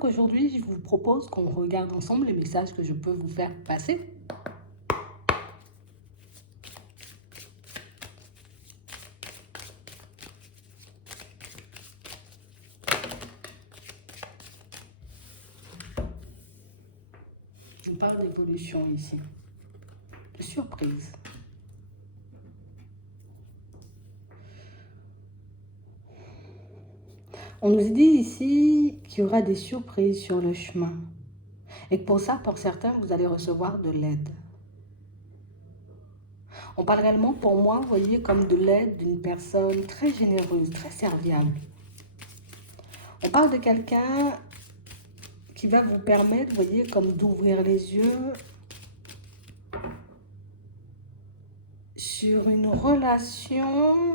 qu'aujourd'hui, je vous propose qu'on regarde ensemble les messages que je peux vous faire passer. Je parle d'évolution ici, de surprise. On nous dit ici qu'il y aura des surprises sur le chemin. Et que pour ça, pour certains, vous allez recevoir de l'aide. On parle réellement pour moi, vous voyez, comme de l'aide d'une personne très généreuse, très serviable. On parle de quelqu'un qui va vous permettre, vous voyez, comme d'ouvrir les yeux sur une relation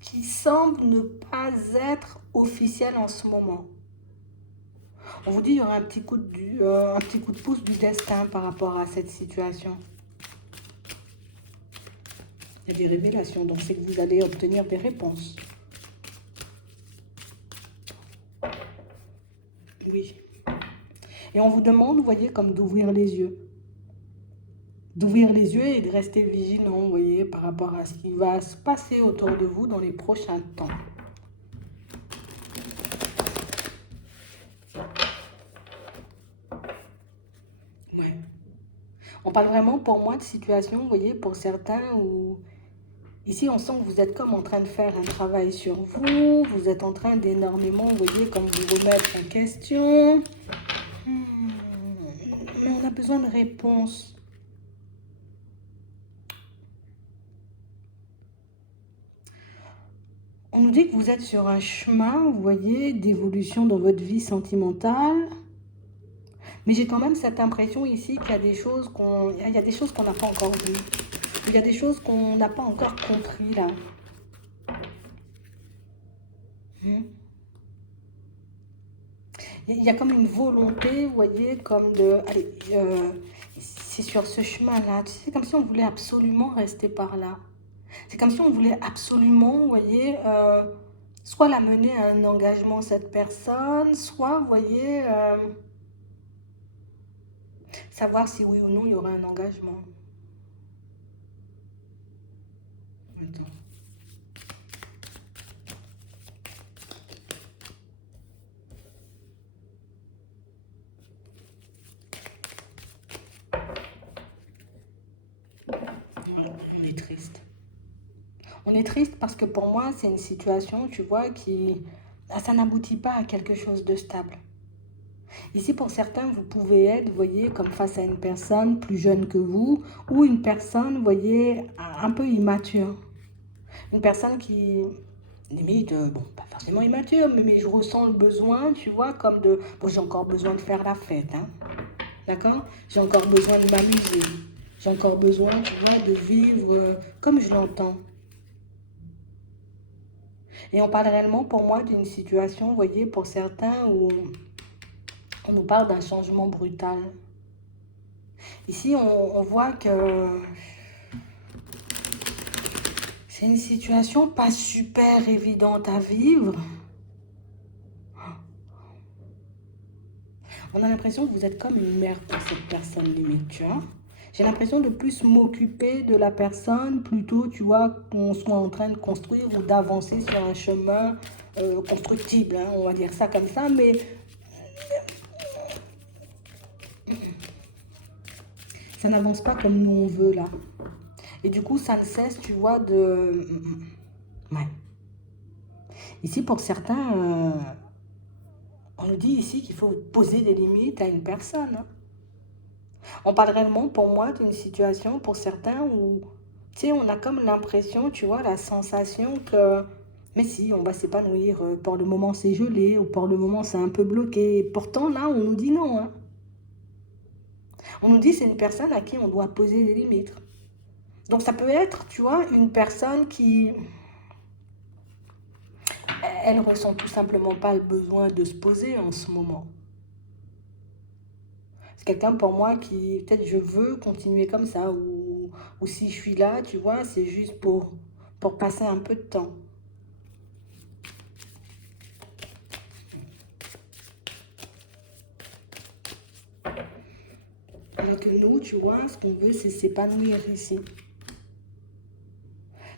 qui semble ne pas être officielle en ce moment. On vous dit qu'il y aura un petit coup de pouce du destin par rapport à cette situation. Il y a des révélations, donc c'est que vous allez obtenir des réponses. Oui. Et on vous demande, vous voyez, comme d'ouvrir les yeux. D'ouvrir les yeux et de rester vigilant, vous voyez, par rapport à ce qui va se passer autour de vous dans les prochains temps. Ouais. On parle vraiment pour moi de situation, vous voyez, pour certains où... Ici, on sent que vous êtes comme en train de faire un travail sur vous, vous êtes en train d'énormément, vous voyez, comme vous remettre en question. Mais on a besoin de réponses. On nous dit que vous êtes sur un chemin, vous voyez, d'évolution dans votre vie sentimentale. Mais j'ai quand même cette impression ici qu'il y a des choses qu'on n'a pas encore vues. Il y a des choses qu'on n'a pas encore compris là. Il y a comme une volonté, vous voyez, comme de... Allez, c'est sur ce chemin-là. C'est comme si on voulait absolument rester par là. C'est comme si on voulait absolument, vous voyez, soit la mener à un engagement, cette personne, soit, vous voyez, savoir si oui ou non il y aura un engagement. Attends. On est triste. On est triste parce que pour moi, c'est une situation, tu vois, qui... Ça n'aboutit pas à quelque chose de stable. Ici, pour certains, vous pouvez être, vous voyez, comme face à une personne plus jeune que vous ou une personne, vous voyez, un peu immature. Une personne qui, limite, bon, pas forcément immature, mais je ressens le besoin, tu vois, comme de... Bon, j'ai encore besoin de faire la fête, hein, d'accord? J'ai encore besoin de m'amuser. J'ai encore besoin, tu vois, de vivre comme je l'entends. Et on parle réellement, pour moi, d'une situation, vous voyez, pour certains, où on nous parle d'un changement brutal. Ici, on voit que c'est une situation pas super évidente à vivre. On a l'impression que vous êtes comme une mère pour cette personne limite, tu vois. J'ai l'impression de plus m'occuper de la personne, plutôt, tu vois, qu'on soit en train de construire ou d'avancer sur un chemin constructible, hein, on va dire ça comme ça, mais ça n'avance pas comme nous on veut, là. Et du coup, ça ne cesse, tu vois, de... Ouais. Ici, pour certains, on nous dit ici qu'il faut poser des limites à une personne, hein. On parle réellement, pour moi, d'une situation, pour certains, où, tu sais, on a comme l'impression, tu vois, la sensation que, mais si, on va s'épanouir, pour le moment c'est gelé, ou pour le moment c'est un peu bloqué. Et pourtant, là, on nous dit non, hein. On nous dit c'est une personne à qui on doit poser des limites. Donc ça peut être, tu vois, une personne qui, elle ressent tout simplement pas le besoin de se poser en ce moment. C'est quelqu'un pour moi qui, peut-être je veux continuer comme ça, ou si je suis là, tu vois, c'est juste pour passer un peu de temps. Alors que nous, tu vois, ce qu'on veut, c'est s'épanouir ici.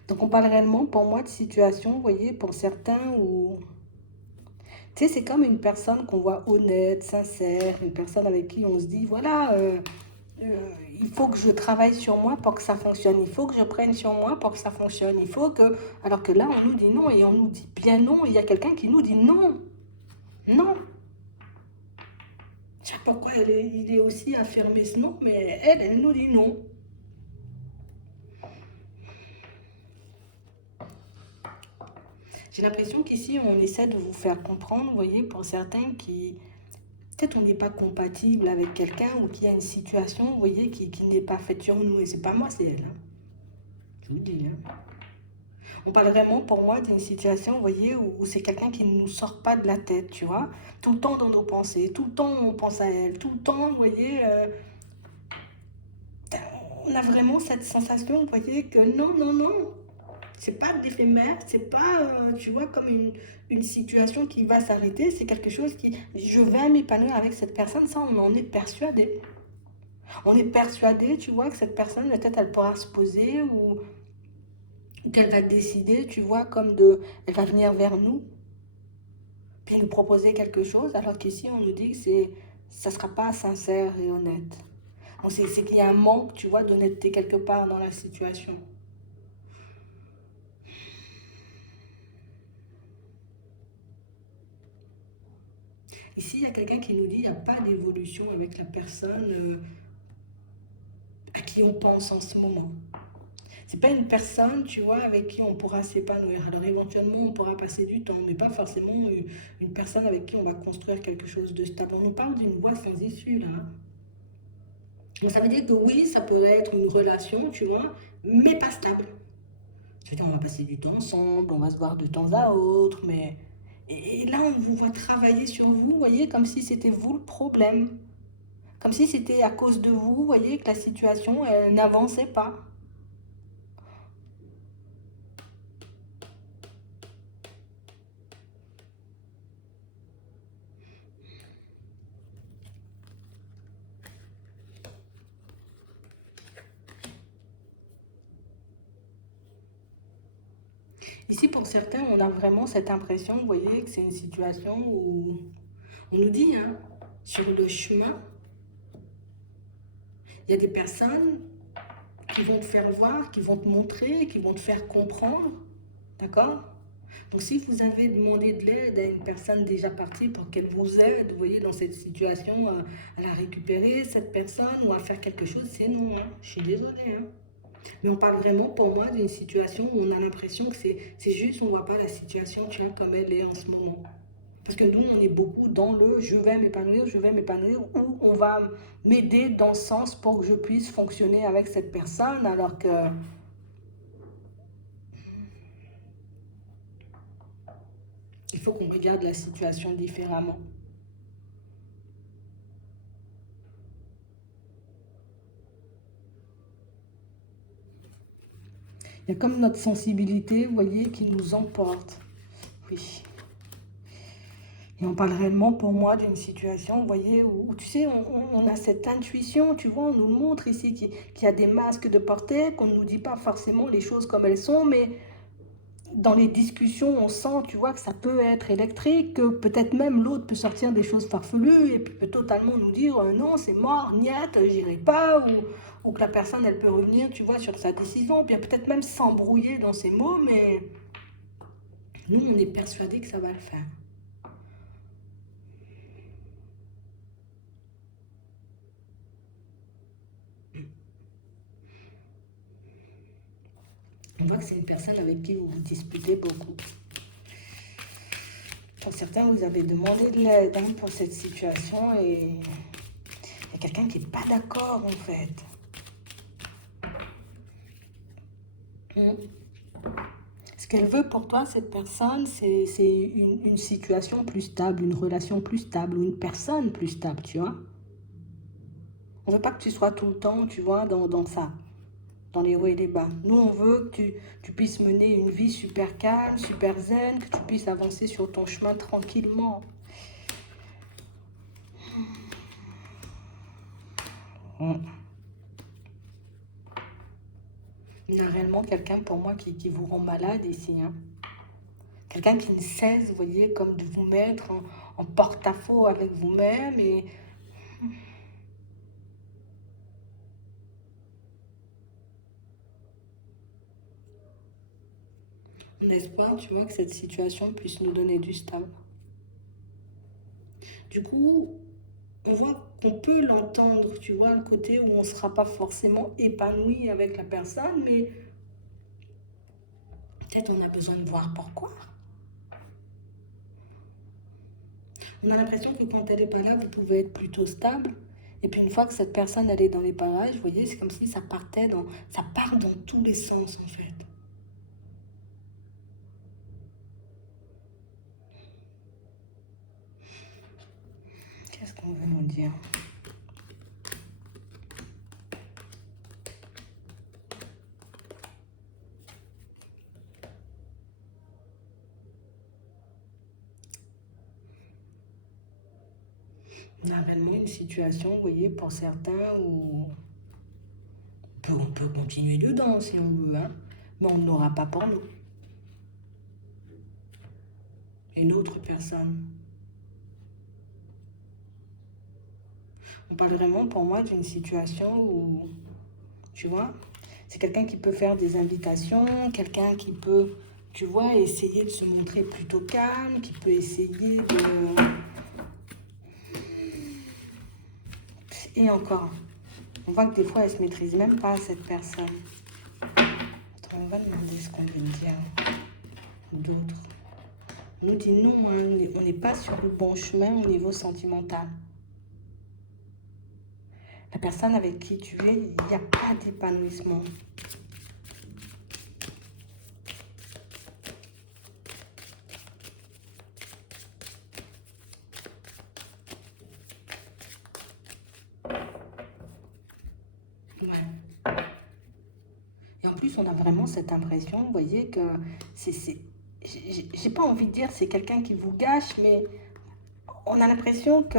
Donc on parle réellement, pour moi, de situation, vous voyez, pour certains où... Tu sais, c'est comme une personne qu'on voit honnête, sincère, une personne avec qui on se dit, voilà, il faut que je travaille sur moi pour que ça fonctionne, il faut que je prenne sur moi pour que ça fonctionne, il faut que... Alors que là, on nous dit non et on nous dit bien non, il y a quelqu'un qui nous dit non, non. Je sais pas pourquoi il est aussi affirmé ce non, mais elle nous dit non. J'ai l'impression qu'ici, on essaie de vous faire comprendre, vous voyez, pour certains qui, peut-être on n'est pas compatible avec quelqu'un ou qu'il y a une situation, vous voyez, qui n'est pas faite sur nous. Et c'est pas moi, c'est elle. Hein. Je vous le dis. Hein. On parle vraiment pour moi d'une situation, vous voyez, où c'est quelqu'un qui ne nous sort pas de la tête, tu vois. Tout le temps dans nos pensées, tout le temps on pense à elle, tout le temps, vous voyez, on a vraiment cette sensation, vous voyez, que non, non, non, c'est pas de l'éphémère, c'est pas, tu vois, comme une situation qui va s'arrêter, c'est quelque chose qui, je vais m'épanouir avec cette personne, ça on en est persuadé. On est persuadé, tu vois, que cette personne, peut-être elle pourra se poser ou qu'elle va décider, tu vois, comme de, elle va venir vers nous, puis nous proposer quelque chose, alors qu'ici on nous dit que ça sera pas sincère et honnête. Donc c'est qu'il y a un manque, tu vois, d'honnêteté quelque part dans la situation. Ici, il y a quelqu'un qui nous dit qu'il n'y a pas d'évolution avec la personne à qui on pense en ce moment. C'est pas une personne, tu vois, avec qui on pourra s'épanouir. Alors éventuellement, on pourra passer du temps, mais pas forcément une personne avec qui on va construire quelque chose de stable. On nous parle d'une voie sans issue, là. Donc ça veut dire que oui, ça pourrait être une relation, tu vois, mais pas stable. Ça veut dire on va passer du temps ensemble, on va se voir de temps à autre, mais... Et là, on vous voit travailler sur vous, vous voyez, comme si c'était vous le problème. Comme si c'était à cause de vous, vous voyez, que la situation n'avançait pas. Ici, pour certains, on a vraiment cette impression, vous voyez, que c'est une situation où on nous dit, hein, sur le chemin, il y a des personnes qui vont te faire voir, qui vont te montrer, qui vont te faire comprendre, d'accord? Donc, si vous avez demandé de l'aide à une personne déjà partie pour qu'elle vous aide, vous voyez, dans cette situation, à la récupérer, cette personne, ou à faire quelque chose, c'est non, hein. Je suis désolée, hein. Mais on parle vraiment, pour moi, d'une situation où on a l'impression que c'est juste, on ne voit pas la situation, tu vois, comme elle est en ce moment. Parce que nous, on est beaucoup dans le je vais m'épanouir, ou on va m'aider dans ce sens pour que je puisse fonctionner avec cette personne, alors que il faut qu'on regarde la situation différemment. Il y a comme notre sensibilité, vous voyez, qui nous emporte. Oui. Et on parle réellement pour moi d'une situation, vous voyez, où tu sais, on a cette intuition, tu vois, on nous montre ici qu'il y a des masques de portée, qu'on ne nous dit pas forcément les choses comme elles sont, mais dans les discussions, on sent, tu vois, que ça peut être électrique, que peut-être même l'autre peut sortir des choses farfelues et puis peut totalement nous dire non, c'est mort, niette, j'irai pas, ou que la personne, elle peut revenir, tu vois, sur sa décision, puis peut-être même s'embrouiller dans ses mots, mais nous, on est persuadés que ça va le faire. On voit que c'est une personne avec qui vous vous disputez beaucoup. Pour certains, vous avez demandé de l'aide hein, pour cette situation et il y a quelqu'un qui n'est pas d'accord en fait. Ce qu'elle veut pour toi, cette personne, c'est une situation plus stable, une relation plus stable ou une personne plus stable, tu vois. On ne veut pas que tu sois tout le temps, tu vois, dans ça. Dans les hauts et les bas. Nous, on veut que tu puisses mener une vie super calme, super zen, que tu puisses avancer sur ton chemin tranquillement. Il y a réellement quelqu'un pour moi qui vous rend malade ici. Hein. Quelqu'un qui ne cesse, vous voyez, comme de vous mettre en porte-à-faux avec vous-même. Et on espère, tu vois, que cette situation puisse nous donner du stable. Du coup, on voit qu'on peut l'entendre, tu vois, le côté où on ne sera pas forcément épanoui avec la personne, mais peut-être on a besoin de voir pourquoi. On a l'impression que quand elle n'est pas là, vous pouvez être plutôt stable. Et puis une fois que cette personne elle est dans les parages, vous voyez, c'est comme si ça ça part dans tous les sens en fait. Qu'est-ce qu'on veut nous dire? On a réellement une situation, vous voyez, pour certains où on peut continuer dedans si on veut, hein, mais on n'aura pas pour nous. Une autre personne. On parle vraiment pour moi d'une situation où, tu vois, c'est quelqu'un qui peut faire des invitations, quelqu'un qui peut, tu vois, essayer de se montrer plutôt calme, qui peut essayer de... Et encore, on voit que des fois, elle se maîtrise même pas, cette personne. Attends, on va demander ce qu'on vient de dire d'autres. On nous dit non, hein, on n'est pas sur le bon chemin au niveau sentimental. La personne avec qui tu es, il n'y a pas d'épanouissement. Ouais. Et en plus, on a vraiment cette impression, vous voyez, que j'ai pas envie de dire c'est quelqu'un qui vous gâche, mais on a l'impression que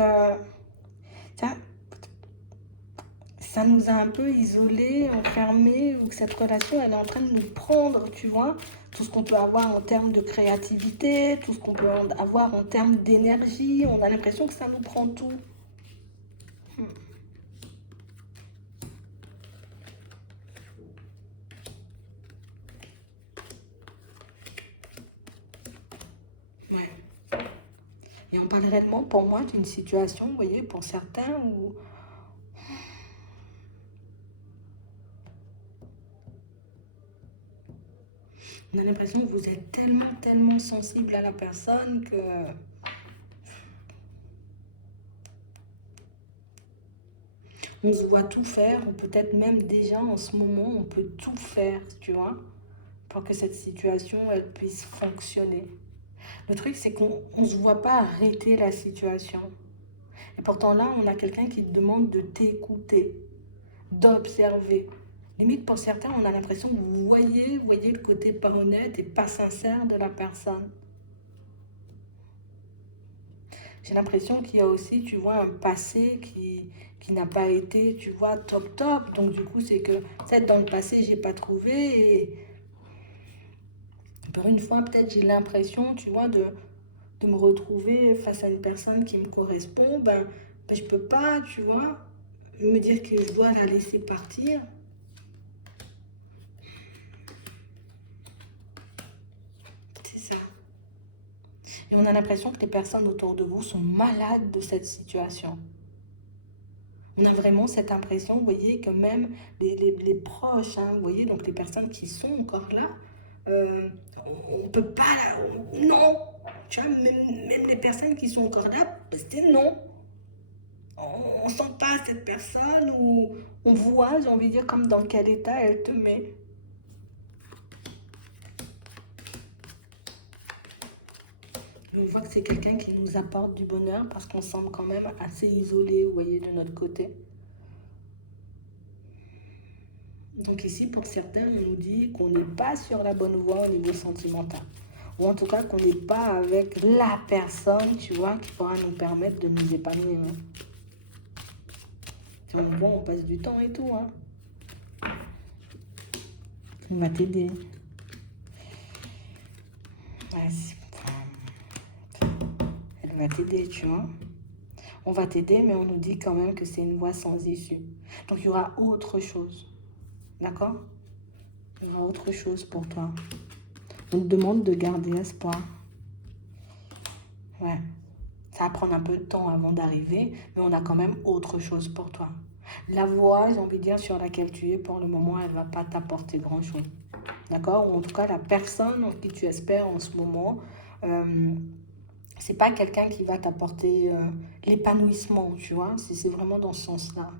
ça nous a un peu isolés, enfermés, ou que cette relation, elle est en train de nous prendre, tu vois, tout ce qu'on peut avoir en termes de créativité, tout ce qu'on peut avoir en termes d'énergie, on a l'impression que ça nous prend tout. Ouais. Et on parle réellement, pour moi, d'une situation, vous voyez, pour certains, où on a l'impression que vous êtes tellement, tellement sensible à la personne que on se voit tout faire, ou peut-être même déjà en ce moment, on peut tout faire, tu vois, pour que cette situation, elle puisse fonctionner. Le truc, c'est qu'on ne se voit pas arrêter la situation. Et pourtant là, on a quelqu'un qui te demande de t'écouter, d'observer. Limite, pour certains, on a l'impression que vous voyez le côté pas honnête et pas sincère de la personne. J'ai l'impression qu'il y a aussi, tu vois, un passé qui n'a pas été, tu vois, top top. Donc du coup, c'est que, peut-être dans le passé, j'ai pas trouvé. Et pour une fois, peut-être j'ai l'impression, tu vois, de me retrouver face à une personne qui me correspond. Ben je peux pas, tu vois, me dire que je dois la laisser partir. C'est ça. Et on a l'impression que les personnes autour de vous sont malades de cette situation. On a vraiment cette impression, vous voyez, que même les proches, hein, vous voyez, donc les personnes qui sont encore là, on ne peut pas, non, tu vois, même les personnes qui sont encore là, c'est non. On ne sent pas cette personne, ou on voit, j'ai envie de dire, comme dans quel état elle te met. On voit que c'est quelqu'un qui nous apporte du bonheur parce qu'on semble quand même assez isolé, vous voyez, de notre côté. Donc ici, pour certains, on nous dit qu'on n'est pas sur la bonne voie au niveau sentimental. Ou en tout cas, qu'on n'est pas avec la personne, tu vois, qui pourra nous permettre de nous épanouir. On voit, on passe du temps et tout, hein. On va t'aider. Ouais, elle va t'aider, tu vois. On va t'aider, mais on nous dit quand même que c'est une voie sans issue. Donc, il y aura autre chose. D'accord? Il y aura autre chose pour toi. On te demande de garder espoir. Ouais. Ça va prendre un peu de temps avant d'arriver, mais on a quand même autre chose pour toi. La voie, j'ai envie de dire, sur laquelle tu es, pour le moment, elle ne va pas t'apporter grand-chose. D'accord? Ou en tout cas, la personne en qui tu espères en ce moment, c'est pas quelqu'un qui va t'apporter l'épanouissement, tu vois? C'est vraiment dans ce sens-là.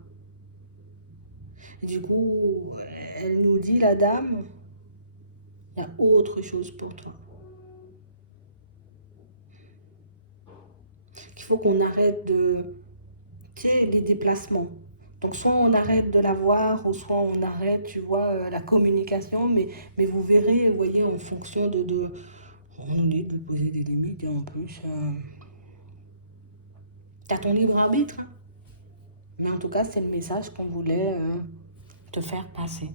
Et du coup, elle nous dit, la dame, il y a autre chose pour toi. Qu'il faut qu'on arrête de, tu sais, les déplacements. Donc, soit on arrête de la voir, ou soit on arrête, tu vois, la communication. Mais vous verrez, vous voyez, en fonction on nous dit de poser des limites. Et en plus, tu as ton libre arbitre. Hein. Mais en tout cas, c'est le message qu'on voulait te faire passer.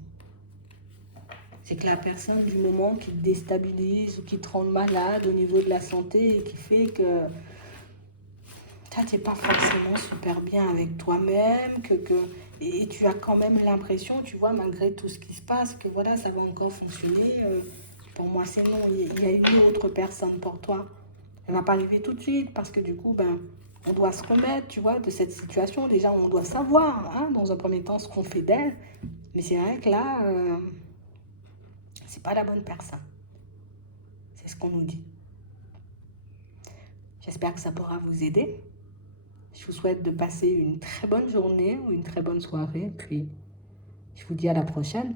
C'est que la personne du moment qui te déstabilise ou qui te rend malade au niveau de la santé et qui fait que tu n'es pas forcément super bien avec toi-même, et tu as quand même l'impression, tu vois, malgré tout ce qui se passe, que voilà, ça va encore fonctionner. Pour moi, c'est non. Il y a une autre personne pour toi. Elle ne va pas arriver tout de suite parce que du coup, ben, on doit se remettre, tu vois, de cette situation. Déjà, on doit savoir, hein, dans un premier temps, ce qu'on fait d'elle. Mais c'est vrai que là, c'est pas la bonne personne. C'est ce qu'on nous dit. J'espère que ça pourra vous aider. Je vous souhaite de passer une très bonne journée ou une très bonne soirée. Puis, je vous dis à la prochaine.